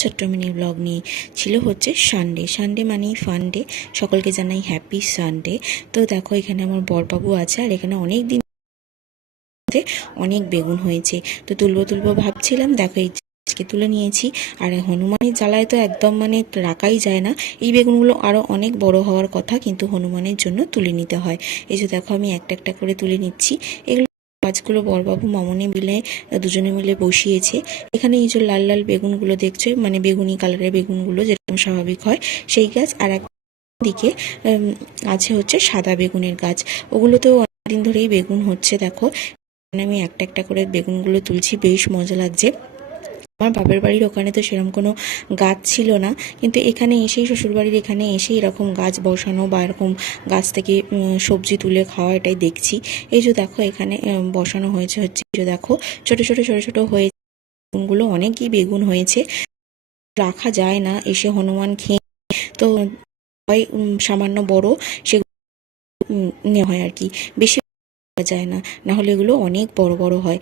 ছোট্ট mini blog নিয়ে ছিল হচ্ছে সানডে সানডে মানেই ফানডে সকলকে জানাই হ্যাপি সানডে তো দেখো, এখানে আমার বরবাবু আছে আর এখানে অনেক দিন অনেক বেগুন হয়েছে। তো তুলবো তুলবো ভাবছিলাম, দেখো এই আজকে তুলে নিয়েছি। আর হনুমানের জ্বালায় তো একদম মানে রাখাই যায় না। এই বেগুনগুলো আরও অনেক বড় হওয়ার কথা, কিন্তু হনুমানের জন্য তুলে নিতে হয়। এই যে দেখো, আমি একটা একটা করে তুলে নিচ্ছি। এগুলো গাছগুলো বরবাবু মামনি মিলে দুজনে মিলে বসিয়েছে। এখানে এই যে লাল লাল বেগুনগুলো দেখছ মানে বেগুনি কালারের বেগুনগুলো যেরকম স্বাভাবিক হয়, সেই গাছ। আর দিকে আছে হচ্ছে সাদা বেগুনের গাছ। ওগুলো তো অনেকদিন ধরেই বেগুন হচ্ছে, দেখো। আমি একটা একটা করে বেগুনগুলো তুলছি, বেশ মজা লাগছে। আমার বাপের বাড়ির ওখানে তো সেরকম কোনো গাছ ছিল না। কিন্তু এখানে এসেই শ্বশুরবাড়ির এখানে এসে এরকম গাছ বসানো বা এরকম গাছ থেকে সবজি তুলে খাওয়া এটাই দেখছি। এই যে দেখো এখানে বসানো হয়েছে হচ্ছে, এই যে দেখো, ছোট ছোট ছোট ছোট হয়ে বেগুনগুলো অনেকই বেগুন হয়েছে। রাখা যায় না, এসে হনুমান খেয়ে তো হয় সামান্য বড়, সেগুলো নেওয়া হয় আর কি। বেশি যায় না না হলে এগুলো অনেক বড় বড় হয়।